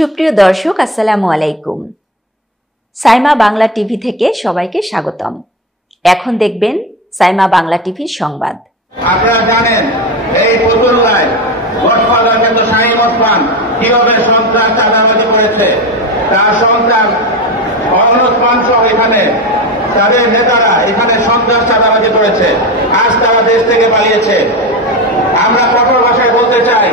সুপ্রিয় দর্শক, আসসালামু আলাইকুম। সাইমা বাংলা টিভি থেকে সবাইকে স্বাগতম। এখন দেখবেন সাইমা বাংলা টিভির সংবাদ। আপনারা জানেন এই ফতুল্লায় গডফাদার কিন্তু শাহীন ওসমান কিভাবে সন্ত্রাস চাঁদাবাজি করেছে, তার সন্তান অরুণ ওসমান সহ এখানে তাদের নেতারা এখানে সন্ত্রাস চাঁদাবাজি করেছে। আজ তারা দেশ থেকে পালিয়েছে। আমরা কঠোর ভাষায় বলতে চাই,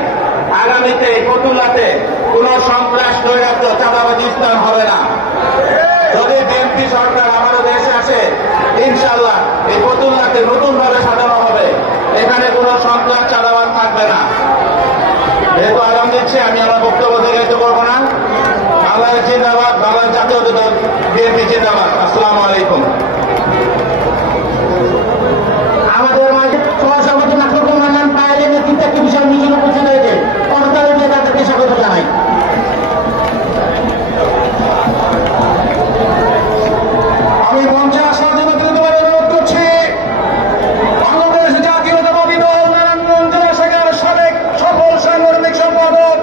আগামীতে ফতুল্লাতে কোন সন্ত্রাস নৈরাজ্য চাঁদাবাজি স্থান হবে না। যদি বিএনপি সরকার আমাদের দেশে আসে, ইনশাআল্লাহ এই ফতুল্লাতে নতুন ভাবে সাজানো হবে, এখানে কোন সন্ত্রাস চাঁদাবাজ থাকবে না। যেহেতু আগাম দিচ্ছে, আমি আমার বক্তব্য দীর্ঘায়িত করবো না। বাংলাদেশ জিন্দাবাদ, বাংলাদেশ জাতীয় দল বিএনপি জিন্দাবাদ। আসসালামু আলাইকুম। আমাদের মাঝে সভাপতি মাহবুবুর রহমান পায়েলের নেতৃত্বে একটি বিশাল মিছিল উপস্থিত হয়েছে। করতালি দিয়ে তাদেরকে স্বাগত জানাই। আমি মঞ্চে আসার জন্য দ্রুতভাবে অনুরোধ করছি বাংলাদেশ জাতীয়তাবাদী দল নারায়ণগঞ্জ জেলা শাখার সাবেক সফল সাংগঠনিক সম্পাদক,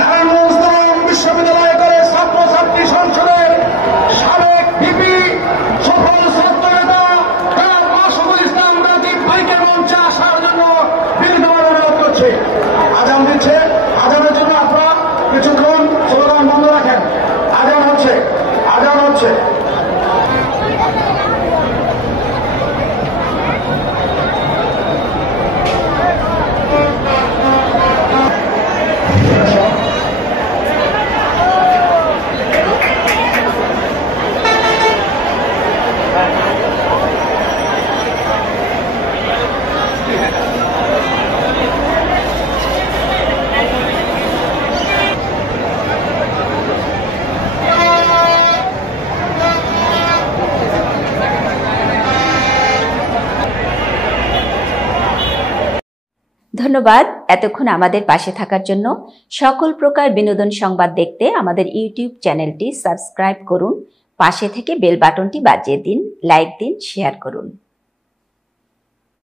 নারায়ণগঞ্জ তরুণ বিশ্ববিদ্যালয় করে ছাত্রছাত্রী সংসদের সাবেক ভিপি, সফল ছাত্র নেতা মাসুদুল ইসলাম রাজীব ভাইকে মঞ্চে আসার জন্য বিনীতভাবে অনুরোধ করছি। আজান দিচ্ছে, আজানের জন্য আপনারা কিছুক্ষণ স্লোগান বন্ধ রাখেন। আজান হচ্ছে, আজান হচ্ছে। ধন্যবাদ এতক্ষণ আমাদের পাশে থাকার জন্য। সকল প্রকার বিনোদন সংবাদ দেখতে আমাদের ইউটিউব চ্যানেলটি সাবস্ক্রাইব করুন, পাশে থেকে বেল বাটনটি বাজিয়ে দিন, লাইক দিন, শেয়ার করুন।